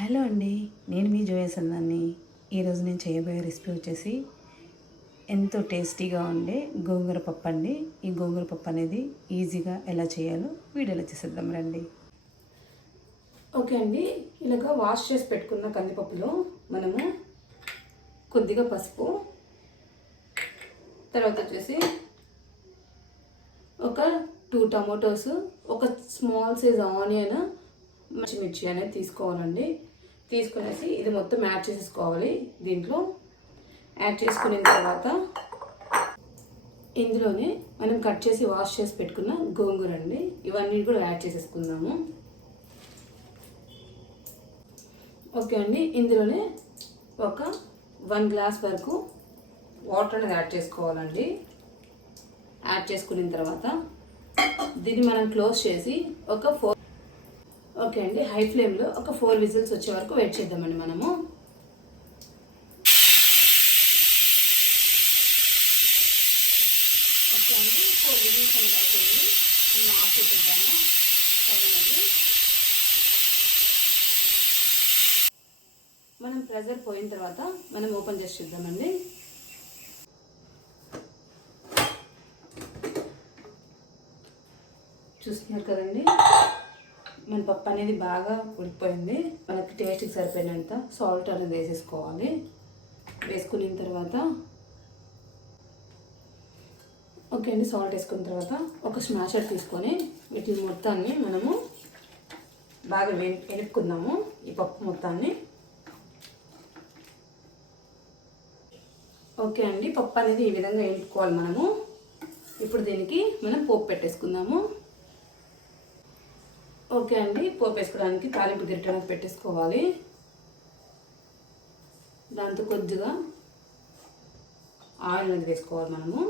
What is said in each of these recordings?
Hello అండి, నేను మీ జోయస్ అందాన్ని. ఈరోజు నేను చేయబోయే రెసిపీ వచ్చేసి ఎంతో టేస్టీగా ఉండే గోంగూర పప్పు అండి. ఈ గోంగూర పప్పు అనేది ఈజీగా ఎలా చేయాలో వీడియోలో చేసేద్దాం రండి. ఓకే అండి, ఇలాగ వాష్ చేసి పెట్టుకున్న కందిపప్పులో మనము కొద్దిగా పసుపు, తర్వాత వచ్చేసి ఒక 2 టమాటోస్, ఒక స్మాల్ సైజ్ ఆనియన్, పచ్చిమిర్చి అనేది తీసుకోవాలండి. తీసుకునేసి ఇది మొత్తం యాడ్ చేసేసుకోవాలి. దీంట్లో యాడ్ చేసుకున్న తర్వాత ఇందులోనే మనం కట్ చేసి వాష్ చేసి పెట్టుకున్న గోంగూర అండి, ఇవన్నీ కూడా యాడ్ చేసేసుకుందాము. ఓకే అండి, ఇందులోనే ఒక 1 గ్లాస్ వరకు వాటర్ అనేది యాడ్ చేసుకోవాలండి. యాడ్ చేసుకున్న తర్వాత దీన్ని మనం క్లోజ్ చేసి ఒక 4 ఓకే అండి, హై ఫ్లేమ్లో ఒక 4 విజిల్స్ వచ్చే వరకు వెయిట్ చేద్దామండి మనము. ఓకే అండి, 4 విజిల్స్ అనేది అయిపోయింది. మనం ఆఫ్ చేసేద్దాము స్టవ్ అనేది. మనం ప్రెజర్ పోయిన తర్వాత మనం ఓపెన్ చేసి చూద్దామండి. చూస్తున్నారు కదండి, మన పప్పు అనేది బాగా ఉడికిపోయింది. మనకి టేస్ట్కి సరిపోయినంత సాల్ట్ అనేది వేసేసుకోవాలి. వేసుకున్న తర్వాత ఓకే అండి, సాల్ట్ వేసుకున్న తర్వాత ఒక స్మాషర్ తీసుకొని వీటిని మొత్తాన్ని మనము బాగా ఎనుపుకుందాము. ఈ పప్పు మొత్తాన్ని. ఓకే అండి, పప్పు అనేది ఈ విధంగా ఎనుపుకోవాలి మనము. ఇప్పుడు దీనికి మనం పోపు పెట్టేసుకుందాము. ఓకే అండి, పోపు వేసుకోవడానికి తాలింపు గిరిటను పెట్టేసుకోవాలి. దాంతో కొద్దిగా ఆయిల్ అనేది వేసుకోవాలి మనము.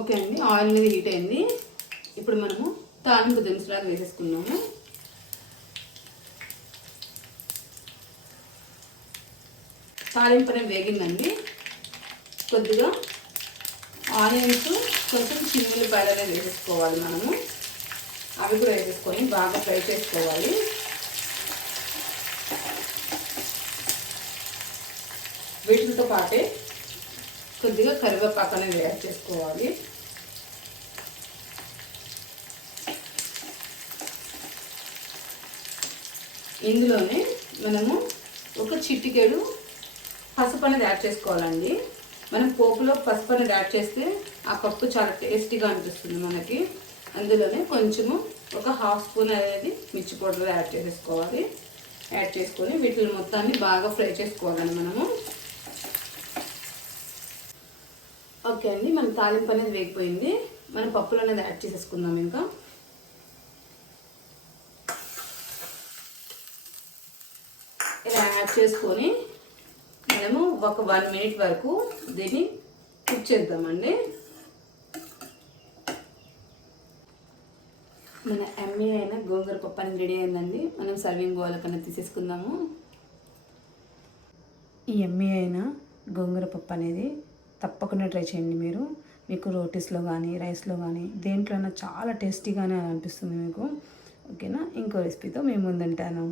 ఓకే అండి, ఆయిల్ అనేది హీట్ అయింది. ఇప్పుడు మనము తాలింపు దినుసులాగా వేసేసుకున్నాము. తాలింపు అనేది వేగిందండి. కొద్దిగా ఆనియన్స్, కొంచెం చిన్నుల్లిపాయలు అనేది వేసేసుకోవాలి మనము. అవి కూడా వేసేసుకొని బాగా ఫ్రై చేసుకోవాలి. వీటితో పాటే కొద్దిగా కరివేపాకు అనేది యాడ్ చేసుకోవాలి. ఇందులోనే మనము ఒక చిటికెడు పసుపు అనేది యాడ్ చేసుకోవాలండి. మనం పోపులో పసుపు అనేది యాడ్ చేస్తే ఆ పప్పు చాలా టేస్టీగా అనిపిస్తుంది మనకి. అందులోనే కొంచెము ఒక 1/2 స్పూన్ అనేది మిర్చి పౌడర్ యాడ్ చేసేసుకోవాలి. యాడ్ చేసుకొని వీటిని మొత్తాన్ని బాగా ఫ్రై చేసుకోవాలండి మనము. ఓకే అండి, మన తాలింపు అనేది వేగిపోయింది. మనం పప్పులు అనేది యాడ్ చేసేసుకుందాం. ఇంకా ఇలా యాడ్ చేసుకొని మనము ఒక 1 మినిట్ వరకు దీన్ని కుక్ చేద్దామండి. మన ఎమ్మీ అయిన గోంగూర పప్పు అనేది రెడీ అయిందండి. మనం సర్వింగ్ బౌల్ కన్నా తీసేసుకుందాము. ఈ ఎమ్మీ అయిన గోంగూర పప్పు అనేది తప్పకుండా ట్రై చేయండి మీరు. మీకు రోటీస్లో కానీ రైస్లో కానీ దేంట్లోనైనా చాలా టేస్టీగానే అనిపిస్తుంది మీకు. ఓకేనా, ఇంకో రెసిపీతో మేము ముందుంటాను.